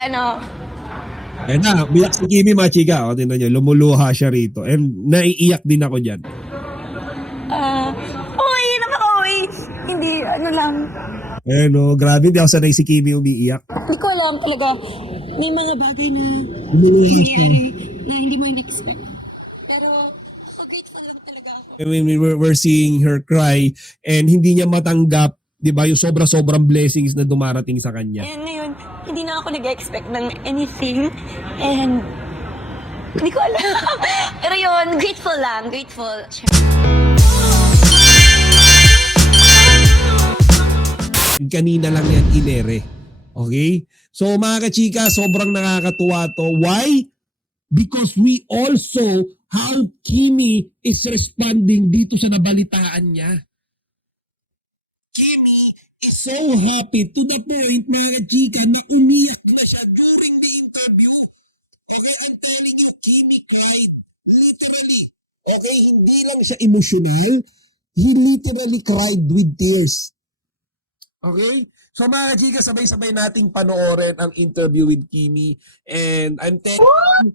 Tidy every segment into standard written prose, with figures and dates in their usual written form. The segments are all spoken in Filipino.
Ano? Ayun na, umiyak si Kimi mga chika. O, tingnan nyo, lumuluha siya rito. And naiiyak din ako dyan. Uy, napaka-uy. Hindi, ano lang. Eh no, grabe, hindi ako sanay si Kimi umiiyak. Hindi ko alam talaga. May mga bagay na Lumuluha siya. nangyayari na hindi mo in-expect. Pero, grateful lang talaga ako. I mean, we're seeing her cry and hindi niya matanggap, di ba, yung sobra-sobrang blessings na dumarating sa kanya. And ngayon, hindi na ako nag-expect ng anything. And, hindi ko alam. Pero yun, grateful lang. Grateful. Kanina lang yan inere. Okay? So mga kachika, sobrang nakakatuwa to. Why? Because we all saw how Kimi is responding dito sa nabalitaan niya. Kimi is so happy to the point, mga kachika, na umiyak na siya during the interview. Okay, I'm telling you, Kimi cried. Literally. Okay, hindi lang siya emotional. He literally cried with tears. Okay? So mga chika, sabay-sabay nating panoorin ang interview with Kimi. And I'm telling you,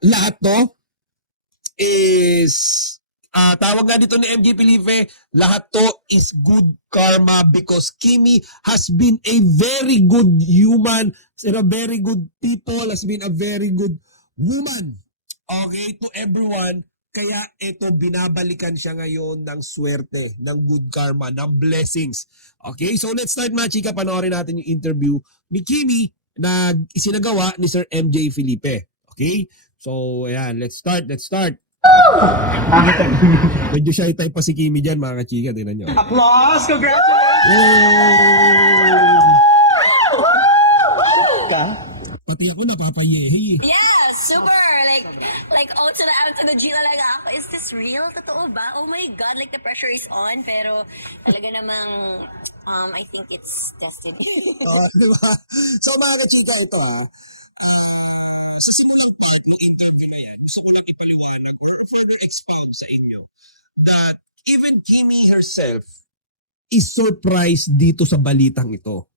lahat to is, tawag nga dito ni MJ Felipe, lahat to is good karma because Kimi has been a very good human, and a very good people, has been a very good woman. Okay, to everyone. Kaya ito, binabalikan siya ngayon ng swerte, ng good karma, ng blessings. Okay, so let's start mga chika. Panoorin natin yung interview ni Kimi na isinagawa ni Sir MJ Felipe. Okay, so ayan, let's start. Medyo shy type pa si Kimi dyan mga chika, tingnan nyo. Applause! Congratulations! Pati ako napapayehe. Yeah, super. Like O to the G talaga ako. Is this real? Totoo ba? Oh my God, like the pressure is on. Pero talaga namang, I think it's destined. Di ba? So mga kachika, ito sa simulang part ng interview na yan, gusto ko lang ipaliwanag or further expound sa inyo that even Kimi herself is surprised dito sa balitang ito.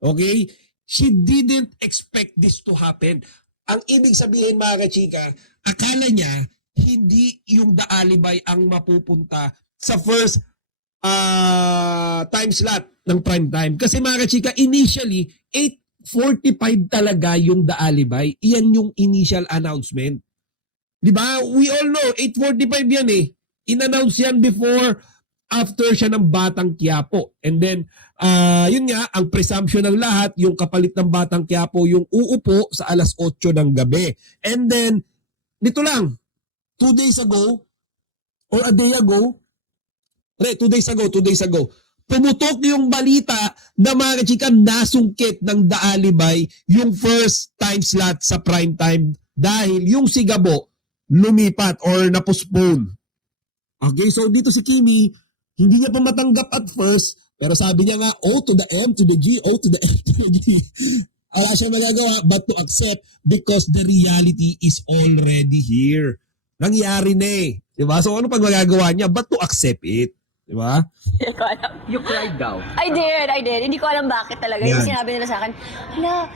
Okay? She didn't expect this to happen. Ang ibig sabihin mga kachika, akala niya hindi yung The Alibay ang mapupunta sa first time slot ng prime time. Kasi mga kachika, initially, 8:45 talaga yung The Alibay. Iyan yung initial announcement. Di ba? We all know, 8:45 yan eh. In-announce yan after siya ng Batang Quiapo. And then, yun nga, ang presumption ng lahat, yung kapalit ng Batang Quiapo, yung uupo sa alas 8 ng gabi. And then, dito lang, 2 days ago, or a day ago, 2 days ago, pumutok yung balita na mga chika nasungkit ng The Alibay yung first time slot sa prime time dahil yung Sigabo lumipat or na-postpone. Okay, so dito si Kimi, hindi niya pa matanggap at first, pero sabi niya nga, O to the M to the G, O to the M to the G. Wala siya magagawa but to accept because the reality is already here. Nangyari na eh. Diba? So ano pag magagawa niya but to accept it? Diba? Hindi ko alam. You cried daw. I did. Hindi ko alam bakit talaga. Yan. Yung sinabi nila sa akin, hala,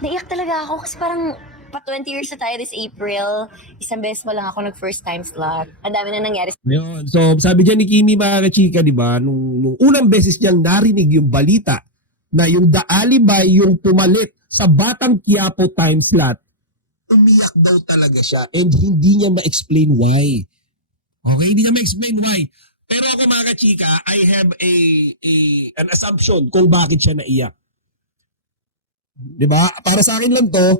naiyak talaga ako kasi parang pa 20 years na tayo this April. Isang beses mo lang ako nag-first time slot. Ang dami na nangyari. Ayun. So sabi dyan ni Kimi mga kachika, diba? Nung unang beses niyang narinig yung balita na yung The Alibay yung pumalit sa Batang Quiapo time slot, umiyak daw talaga siya and hindi niya ma-explain why. Okay, hindi niya ma-explain why. Pero ako mga kachika, I have an assumption kung bakit siya naiyak. Diba? Para sa akin lang to,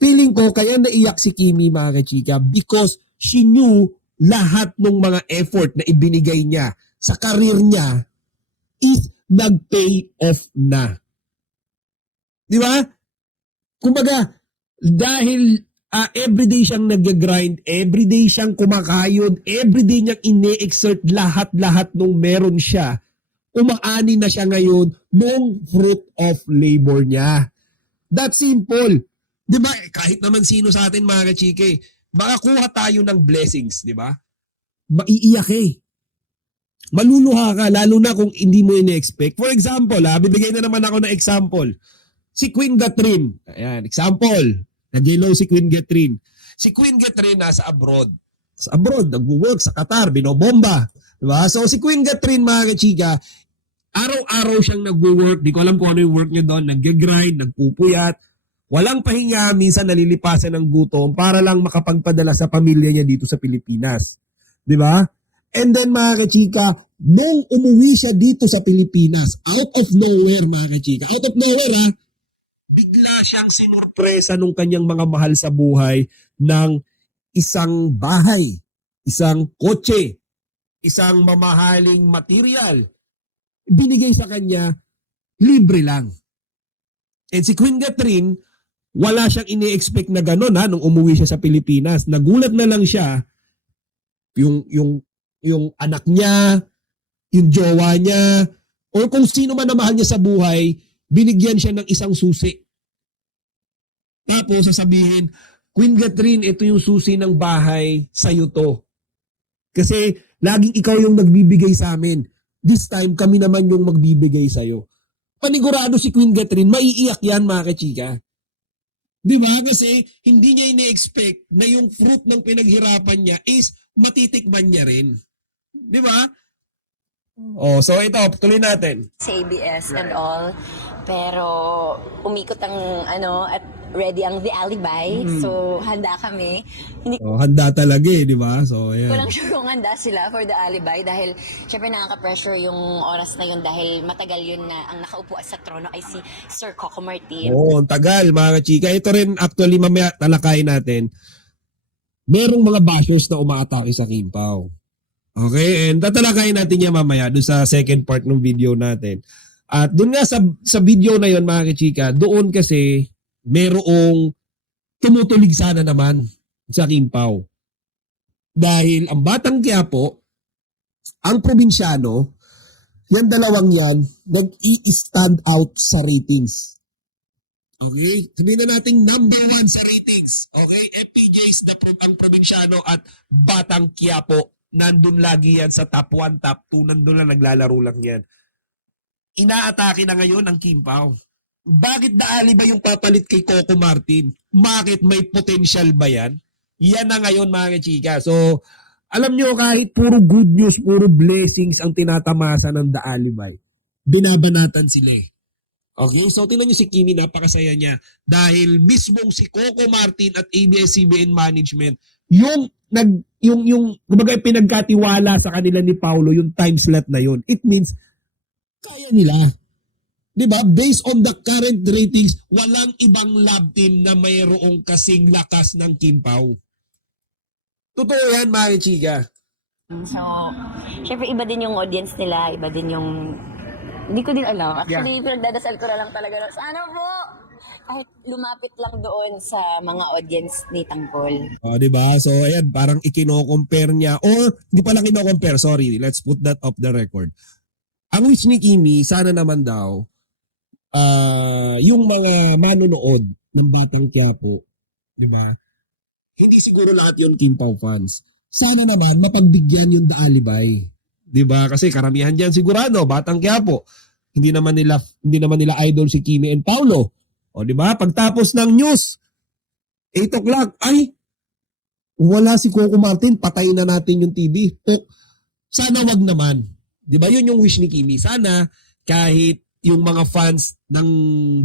feeling ko kaya naiyak si Kimi mga kachika because she knew lahat ng mga effort na ibinigay niya sa karir niya is nag-pay off na. Diba? Kumbaga, dahil everyday siyang nag-grind, everyday siyang kumakayod, everyday niyang ine-exert lahat-lahat nung meron siya, umaani na siya ngayon nung fruit of labor niya. That's simple. Di ba? Kahit naman sino sa atin mga kachike, makakuha tayo ng blessings, di ba? Maiiyak eh. maluluha ka, lalo na kung hindi mo ine-expect. For example, bibigay na naman ako ng example. Si Queen Catherine. Ayan, example. Nag-hello si Queen Catherine. Si Queen Catherine nasa abroad. Sa abroad, nag-work sa Qatar, binobomba. Diba? So si Queen Catherine, mga kachika, araw-araw siyang nag-work. Di ko alam kung ano yung work niya doon. Nag-grind, nagpupuyat. Walang pahinga, minsan nalilipasan ng gutom para lang makapagpadala sa pamilya niya dito sa Pilipinas. Di ba? And then mga kachika, nung umuwi siya dito sa Pilipinas, out of nowhere mga kachika, out of nowhere bigla siyang sinurpresa nung kanyang mga mahal sa buhay ng isang bahay, isang kotse, isang mamahaling material. Binigay sa kanya, libre lang. And si Queen Catherine, wala siyang ini-expect na gano'n nung umuwi siya sa Pilipinas. Nagulat na lang siya, yung anak niya, yung jowa niya, or kung sino man na mahal niya sa buhay, binigyan siya ng isang susi. Tapos sasabihin, Queen Catherine, ito yung susi ng bahay, sa'yo to. Kasi laging ikaw yung nagbibigay sa amin. This time, kami naman yung magbibigay sa'yo. Panigurado si Queen Catherine, maiiyak yan mga kachika. Di ba? Kasi hindi niya ine-expect na yung fruit ng pinaghirapan niya is matitikman niya rin. Di ba? Oh, so ito, tuloy natin. Sa ABS and all. Pero umikot ang at ready ang The Alibi. So handa kami. Hindi Oh, handa talaga di ba? So, ayan. ko lang sure kung handa sila for The Alibi dahil syempre nakaka-pressure yung oras na yun dahil matagal yun na ang nakaupo sa trono ay si Sir Coco Martin. Oo, ang tagal mga chika. Ito rin actually mamaya talakayin natin. Merong mga bashers na umaatake sa Kim Pao. Okay, and tatalakayin natin yan mamaya doon sa second part ng video natin. At doon nga sa video na yon mga kachika, doon kasi merong tumutulig sana naman sa Kim Pao. Dahil ang Batang Quiapo, ang probinsyano, yan dalawang yan, nag-i-stand out sa ratings. Okay? Sabihin na natin number 1 sa ratings. Okay? FPJs ang probinsyano at Batang Quiapo. Nandun lagi yan sa top 1, top 2. Nandun lang naglalaro lang yan. Inaatake na ngayon ang Kim Pao. Bakit daali ba yung papalit kay Coco Martin? Bakit may potential ba yan? Yan na ngayon mga chika. So, alam nyo kahit puro good news, puro blessings ang tinatamasa ng The Alibay. Binabanatan sila eh. Okay, so tingnan nyo si Kimi, napakasaya niya. Dahil mismong si Coco Martin at ABS-CBN Management, yung kumbaga pinagkatiwala sa kanila ni Paulo, yung time slot na yun. It means, kaya nila. Diba? Based on the current ratings, walang ibang lab team na mayroong kasing lakas ng Kim Pao. Totoo yan, mga chika. So, syempre iba din yung audience nila, iba din yung hindi ko din alam. Actually, pinagdadasal ko na lang talaga. Sana po, kahit lumapit lang doon sa mga audience ni Tanggol. O, diba? So, ayan, parang ikino-compare niya. Or, hindi pala kino-compare, sorry. Let's put that off the record. Ang wish ni Kimi, sana naman daw, yung mga manonood ng Batang Quiapo, diba? Hindi siguro lahat yun Kim Pao fans. Sana naman, mapagbigyan yung The Alibay. Diba? Kasi karamihan dyan sigurado, Batang Quiapo. Hindi naman nila idol si Kimi and Paulo. O di ba? Pagtapos ng news, 8 o'clock, ay wala si Coco Martin, patayin na natin yung TV. O, sana wag naman. Di ba? Yun yung wish ni Kimi. Sana kahit yung mga fans ng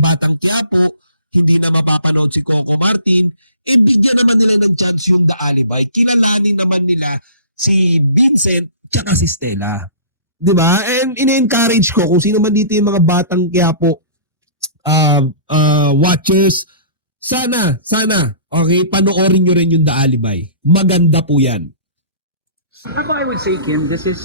Batang Quiapo hindi na mapapanood si Coco Martin, bigyan naman nila ng chance yung The Alibay. Kilalanin naman nila si Vincent tsaka si Stella. Di ba? And ine-encourage ko kung sino man dito yung mga Batang Quiapo watchers, sana, okay, panoorin nyo rin yung The Alibay. Maganda po yan. Ako, I would say, Kim, this is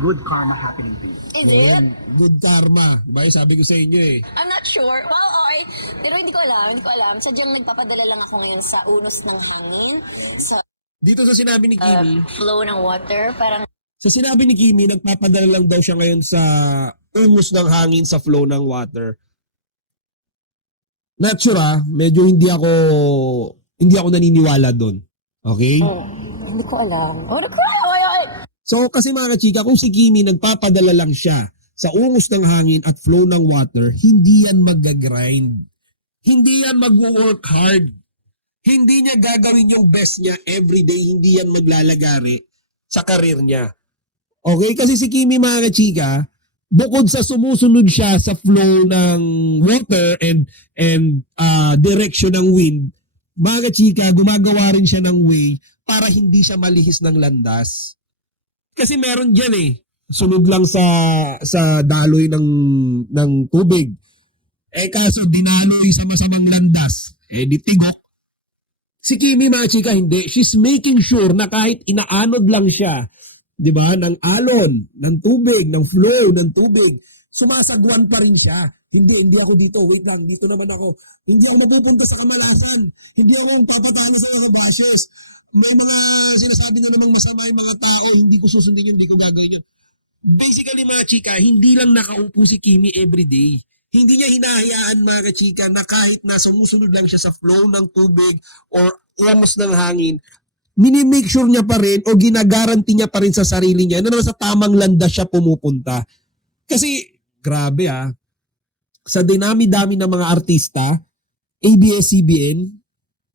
good karma happening to you. Is it? Good karma. Diba? Sabi ko sa inyo eh. I'm not sure. Well, okay. Pero hindi ko alam. Sadyang nagpapadala lang ako ngayon sa unos ng hangin. Sa Dito sa sinabi ni Kimi, flow ng water. Parang sa sinabi ni Kimi, nagpapadala lang daw siya ngayon sa umos ng hangin sa flow ng water. Not sure medyo hindi ako naniniwala doon. Okay? hindi ko alam. So kasi mga kachika, kung si Kimi nagpapadala lang siya sa ungos ng hangin at flow ng water, hindi yan mag-grind. Hindi yan mag-work hard. Hindi niya gagawin yung best niya everyday. Hindi yan maglalagari sa karir niya. Okay? Kasi si Kimi mga kachika, bukod sa sumusunod siya sa flow ng water and direction ng wind, mga kachika, gumagawa rin siya ng way para hindi siya malihis ng landas. Kasi meron diyan sunod lang sa daloy ng tubig. Kaso dinaloy sa masamang landas, di tigok. Si Kimi mga chika, hindi. She's making sure na kahit inaanod lang siya, di ba, ng alon, ng tubig, ng flow, ng tubig, sumasagwan pa rin siya. Hindi ako dito, wait lang, dito naman ako. Hindi ako mapupunta sa kamalasan. Hindi ako papatalo sa mga bashes. May mga sinasabi na namang masama yung mga tao, hindi ko susundin yun, hindi ko gagawin yun. Basically mga chika, hindi lang nakaupo si Kimi everyday. Hindi niya hinahayaan mga chika na kahit na sumusunod lang siya sa flow ng tubig or ungos ng hangin, minimake sure niya pa rin o ginagaranti niya pa rin sa sarili niya na nasa tamang landas siya pumupunta. Kasi, grabe sa dinami-dami ng mga artista, ABS-CBN,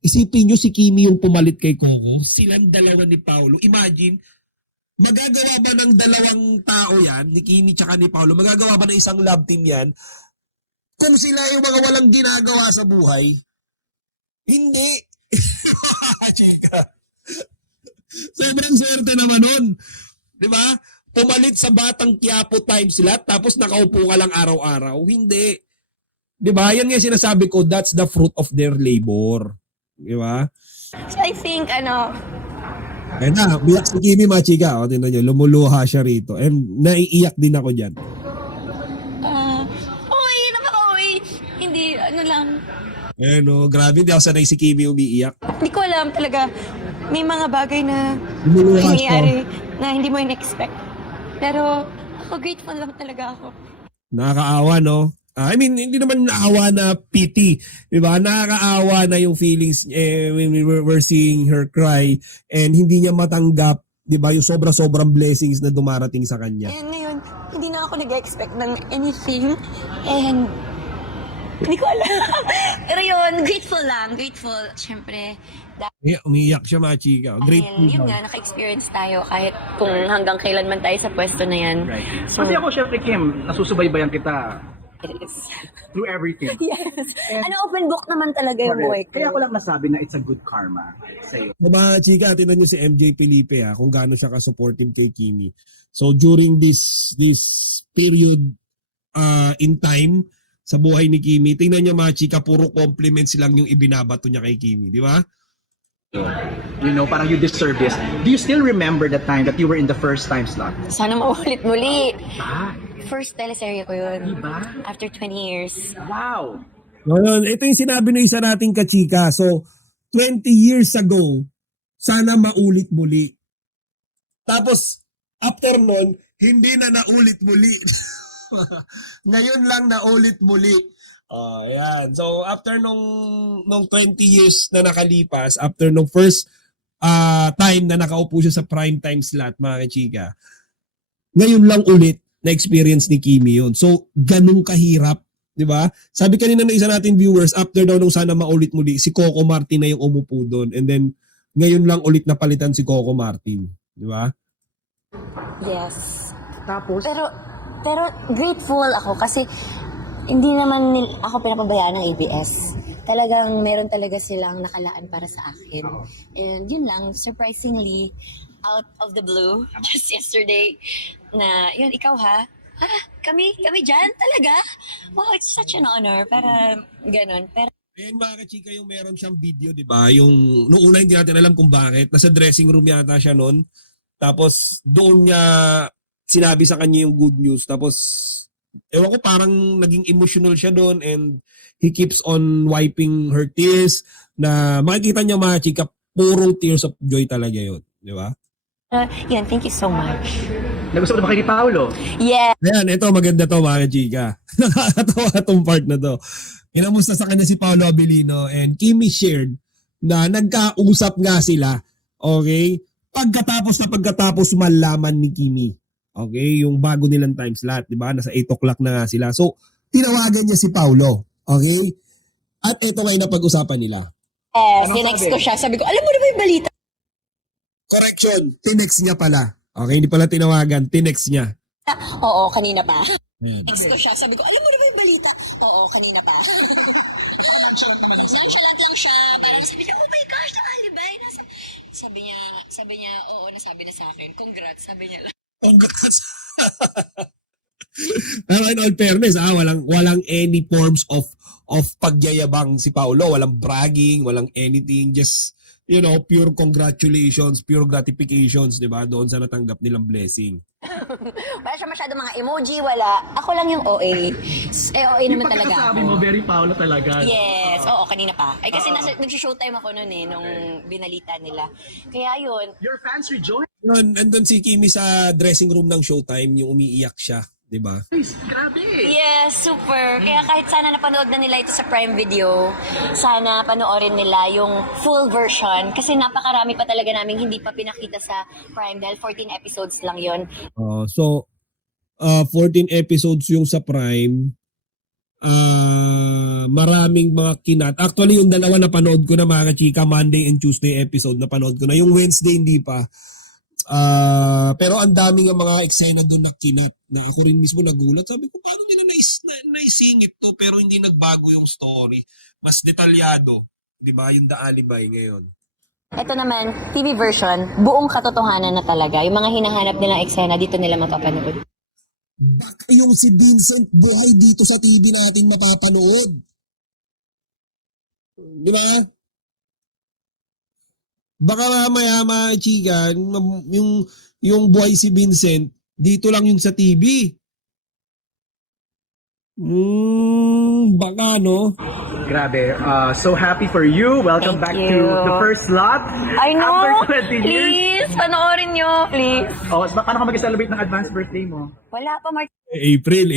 isipin nyo si Kimi yung pumalit kay Coco, silang dalawa ni Paolo. Imagine, magagawa ba ng dalawang tao yan, ni Kimi tsaka ni Paolo, magagawa ba ng isang love team yan, kung sila yung mga walang ginagawa sa buhay? Hindi. Sobrang swerte naman nun. Di ba? Pumalit sa Batang Quiapo times lot, tapos nakaupo ka lang araw-araw. Hindi. Di ba? Yan nga sinasabi ko, that's the fruit of their labor. Di ba? So I think, Ayun na, biyak si Kimi mga chika. O, tingnan nyo, lumuluha siya rito. And naiiyak din ako dyan. hindi, lang. Grabe, hindi ako sanay si Kimi umiiyak. Hindi ko alam talaga, may mga bagay na Lumuluha siya. nangyayari na hindi mo in-expect. Pero, ako grateful lang talaga ako. Nakakaawa, no? I mean, hindi naman naawa na pity. Diba? Nakakaawa na yung feelings when we're seeing her cry and hindi niya matanggap, diba, yung sobra-sobrang blessings na dumarating sa kanya. And ngayon, hindi na ako nag-expect ng anything. And, hindi ko alam. Pero yun, grateful lang. Grateful, syempre. Umiiyak siya mga chika. Grateful Dahil yun daw. nga, naka-experience tayo kahit kung hanggang kailan man tayo sa pwesto na yan. Right. So, Kasi ako, syempre, Kim, nasusubaybayan kita it is. through everything. Yes. And- Open book naman talaga yung buhay Correct. Kaya ko. ko lang nasabi na it's a good karma sa'yo. Mga chika, tinan nyo si MJ Felipe kung gaano siya ka-supportive kay Kimi. So during this period in time sa buhay ni Kimi, tingnan nyo mga chika, puro compliments lang yung ibinabato niya kay Kimi, di ba? You know, parang you deserve this. Do you still remember the time that you were in the first time slot? Sana maulit muli. Ah, First teleserye ko yun. diba? After 20 years. Wow! Ngayon, ito yung sinabi ng isa nating kachika. So, 20 years ago, sana maulit muli. Tapos, after nun, hindi na naulit muli. Ngayon lang naulit muli. Ayan. So, after nung 20 years na nakalipas, after nung first time na nakaupo siya sa prime time slot, mga kachika, ngayon lang ulit na-experience ni Kimi yun. So, ganun kahirap. Di ba? Sabi kanina ng isa nating viewers, after daw nung sana maulit muli, si Coco Martin na yung umupo doon. And then, ngayon lang ulit napalitan si Coco Martin. Di ba? Yes. Tapos, Pero grateful ako kasi hindi naman ako pinapabayaan ng ABS. Talagang meron talaga silang nakalaan para sa akin. And yun lang, surprisingly, out of the blue, just yesterday, na yun, ikaw kami dyan talaga? Wow, it's such an honor. Para ganun. Pero Ayan mga kachika, yung meron siyang video, di ba? Yung noong una hindi natin alam kung bakit. Nasa dressing room yata siya noon. Tapos doon niya sinabi sa kanya yung good news. Tapos ewan ko, parang naging emotional siya doon and he keeps on wiping her tears na makikita niya mga chika, purong tears of joy talaga yun. Di ba? yun, thank you so much. nagustuhan mo ba kay Paolo? Yeah. Ayan, ito maganda to mga chika. Nakakatawa itong part na to. Pinamusta sa kanya si Paolo Abilino and Kimi shared na nagkausap nga sila, okay, Pagkatapos malaman ni Kimi. Okay, yung bago nilang time slot, di ba? Nasa 8 o'clock na nga sila. So, tinawagan niya si Paulo. Okay? At ito ngayon na pag-usapan nila. Yes, tinext ko siya. Sabi ko, alam mo na ba yung balita? Correction. Tinext niya pala. Okay, hindi pala tinawagan. Tinext niya. Oo, kanina pa. Ayan. Text ko siya. Sabi ko, alam mo na ba yung balita? Oo, kanina pa. Nonchalant lang siya. Parang sabi niya, oh my gosh, nakalibay. Sabi niya, oo, nasabi na sa akin. Congrats, sabi niya lang. Congrats. Pero in all fairness, walang any forms of pagyayabang si Paulo. Walang bragging, walang anything. Just, pure congratulations, pure gratifications, di ba? Doon sa natanggap nilang blessing. Wala siya masyado mga emoji, wala. Ako lang yung OA. OA naman talaga ako. Sabi mo, very Paolo talaga. Yes, oo, kanina pa. Ay kasi nag-showtime ako noon nung binalita nila. Kaya yun, Your fans rejoice. Yun, andun si Kimi sa dressing room ng Showtime, yung umiiyak siya, di ba? Grabe. yes, super. Kaya kahit sana napanood na nila ito sa Prime Video, sana panoorin nila yung full version. Kasi napakarami pa talaga namin hindi pa pinakita sa Prime dahil 14 episodes lang yon. So, 14 episodes yung sa Prime. Maraming mga kinat. Actually, yung dalawa napanood ko na mga chika, Monday and Tuesday episode napanood ko na. Yung Wednesday hindi pa. Pero ang daming mga eksena doon na kinat na ako rin mismo nagulat. Sabi ko, paano nila naisingit to pero hindi nagbago yung story? Mas detalyado. Di ba? Yung The Alibay ngayon. Ito naman, TV version, buong katotohanan na talaga. Yung mga hinahanap nilang eksena, dito nila mapapanood. Baka yung si Vincent buhay dito sa TV natin mapapanood. Di ba? Baka mamaya mga chika, yung buhay si Vincent, dito lang yun sa TV. Baka no? Grabe. So happy for you. Welcome Thank back you. to the first lot. I know! After 20 years. Please, panoorin nyo, please. Oh, paano ka mag-celebrate ng advance birthday mo? Wala pa, March April.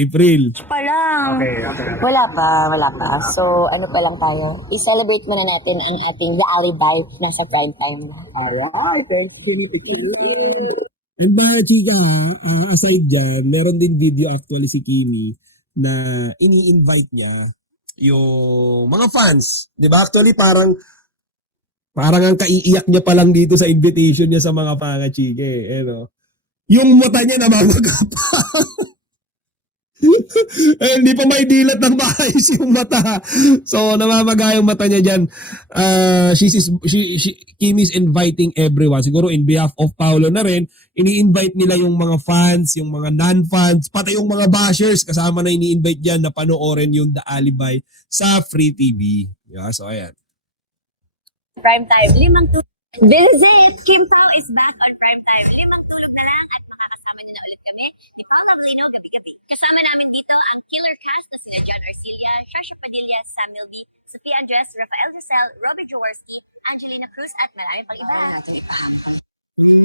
pa lang. Okay. Wala pa. So, ano pa lang tayo? I-celebrate muna natin ang ating The Alibay nasa prime time. Ayan, thanks. And chika, aside dyan, meron din video actually si Kimi na ini-invite niya yung mga fans. Di ba? Actually, parang ang kaiiyak niya pa lang dito sa invitation niya sa mga pangachike. Yung mata niya namamaga pa. Hindi pa may dilat ng maayos yung mata. So, namamaga yung mata niya dyan. Kim is inviting everyone. Siguro in behalf of Paulo na rin, ini-invite nila yung mga fans, yung mga non-fans, pati yung mga bashers. Kasama na ini-invite dyan na panoorin yung The Alibay sa Free TV. Yeah, so, ayan. Prime time, 5 tulog. Visit! Kim Pao is back on prime time. 5 tulog na lang at makakasama na ulit kami ni Pao Maglino gabi-gabi. Kasama namin dito ang killer cast na sila John Arcilla, Shasha Padilla, Samuel B., Sophia Andres, Rafael Giselle, Robert Jaworski, Angelina Cruz at marami pang iba.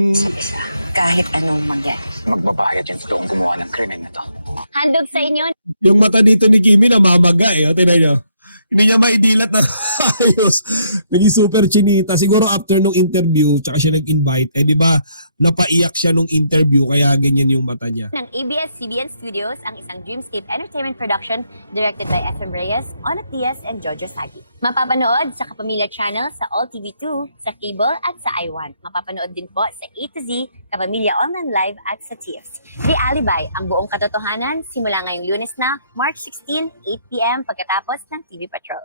Isa-isa, kahit anong mangyari. Handog sa inyo. Yung mata dito ni Kimi namamaga eh. O, tingnan nyo. Hindi niya maidilat na ayos. Naging super chinita. Siguro after nung interview, tsaka siya nag-invite. Di ba, napaiyak siya nung interview, kaya ganyan yung mata niya. Ng ABS-CBN Studios ang isang Dreamscape Entertainment production directed by Efrem Reyes, Onat Diaz, and Jojo Sagi. Mapapanood sa Kapamilya Channel sa All TV2, sa Cable at sa iWant. Mapapanood din po sa A to Z, Kapamilya Online Live at sa TFC. The Alibay, ang buong katotohanan, simula ngayong Lunes na, March 16, 8 p.m. pagkatapos ng TV Patrol.